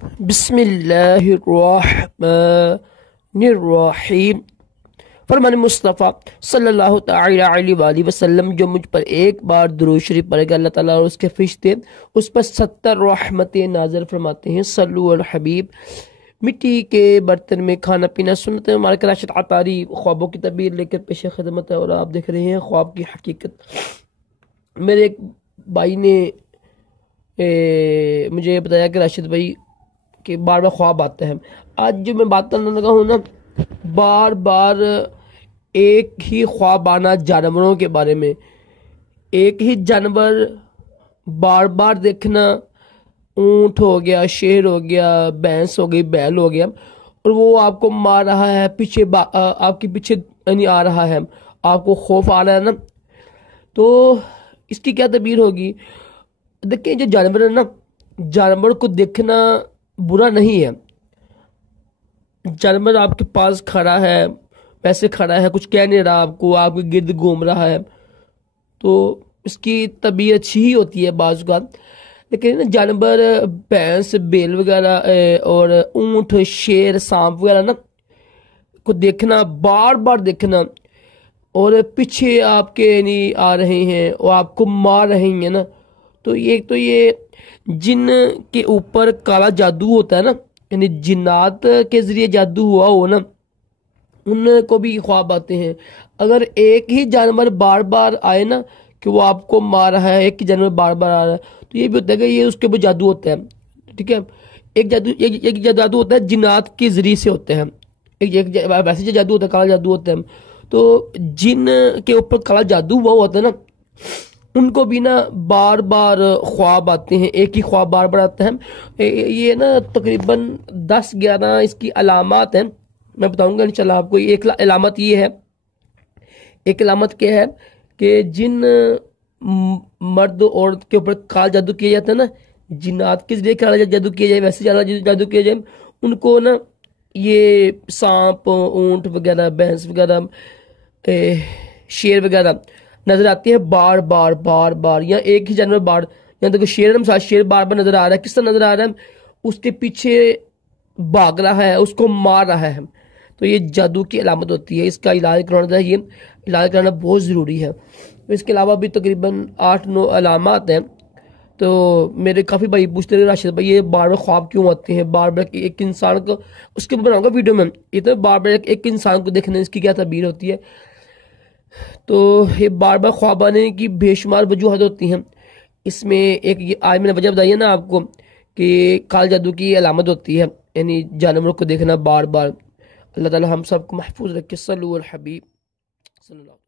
बिस्मिल्लाहिर्रहमानिर्रहीम। फरमान मुस्तफ़ा सल्लल्लाहु तआला अलैहि वसल्लम जो मुझ पर एक बार दुरूद शरीफ पढ़ेगा, अल्लाह ताला और उसके फरिश्ते उस पर 70 रहमतें नाज़िल फरमाते हैं। सल्लु अल हबीब। मिट्टी के बर्तन में खाना पीना सुन्नत है। हमारे राशिद अतारी ख्वाबों की तबीर लेकर पेश खिदमत है और आप देख रहे हैं ख्वाब की हकीकत। मेरे एक भाई ने मुझे बताया कि राशिद भाई कि बार बार ख्वाब आते हैं। आज जो मैं बात करने लगा हूँ ना, बार बार एक ही ख्वाब आना जानवरों के बारे में, एक ही जानवर बार बार देखना। ऊंट हो गया, शेर हो गया, भैंस हो गई, बैल हो गया, और वो आपको मार रहा है, पीछे आपके पीछे नहीं आ रहा है, आपको खौफ आ रहा है ना। तो इसकी क्या तबीर होगी? देखिए, जो जानवर है ना, जानवर को देखना बुरा नहीं है। जानवर आपके पास खड़ा है, वैसे खड़ा है, कुछ कह नहीं रहा आपको, आपके गिर्द घूम रहा है, तो इसकी तबीयत अच्छी ही होती है बाज़ का। लेकिन ना जानवर, भैंस, बैल वगैरह और ऊंट, शेर, सांप वगैरह ना को देखना, बार बार देखना, और पीछे आपके नहीं आ रहे हैं और आपको मार रहे हैं ना, तो ये जिन के ऊपर काला जादू होता है ना, यानी जिन्नात के जरिए जादू हुआ हो ना, उनको भी ख्वाब आते हैं। अगर एक ही जानवर बार बार आए ना कि वो आपको मार रहा है, एक ही जानवर बार बार आ रहा है, तो ये भी होता है कि ये उसके ऊपर जादू होता है। ठीक है, एक जादू होता है जिन्नात के जरिए से होते हैं। वैसे जो जादू होता है, काला जादू होता है। तो जिन के ऊपर काला जादू हुआ होता है ना, उनको भी ना बार बार ख्वाब आते हैं, एक ही ख्वाब बार बार आते हैं। ये ना तकरीबन 10-11 इसकी अलामत हैं, मैं बताऊंगा इंशाल्लाह आपको। एक अलामत ये है, एक अलामत क्या है कि जिन मर्द औरत के ऊपर काला जादू किया जाता है ना, जिन्नात के जरिए काला जादू किया जाए, वैसे जादू किया जाए, उनको ना ये सांप, ऊंट वगैरह, भैंस वगैरह, शेर वगैरह नजर आती है बार बार बार बार, या एक ही जानवर बार, या देखो शेर बार बार नजर आ रहा है। किस तरह नजर आ रहा है? उसके पीछे भाग रहा है, उसको मार रहा है। तो ये जादू की अलामत होती है, इसका इलाज कराना चाहिए, इलाज कराना बहुत ज़रूरी है। तो इसके अलावा भी तकरीबन 8-9 अलामत हैं। तो मेरे काफ़ी भाई पूछते रहे, राशिद भाई ये बार बार ख्वाब क्यों आते हैं, बार बार एक इंसान को, उसके ऊपर बनाऊंगा वीडियो में। ये तो बार बार एक इंसान को देखने इसकी क्या तबीर होती है। तो ये बार बार ख्वाब आने की बेशुमार वजूहत होती हैं। इसमें एक आज मैंने वजह बताई है ना आपको कि काल जादू की अलामत होती है, यानी जानवरों को देखना बार बार। अल्लाह ताला हम सबको महफूज रखे। सल्लल्लाहु अलैहि वसल्लम।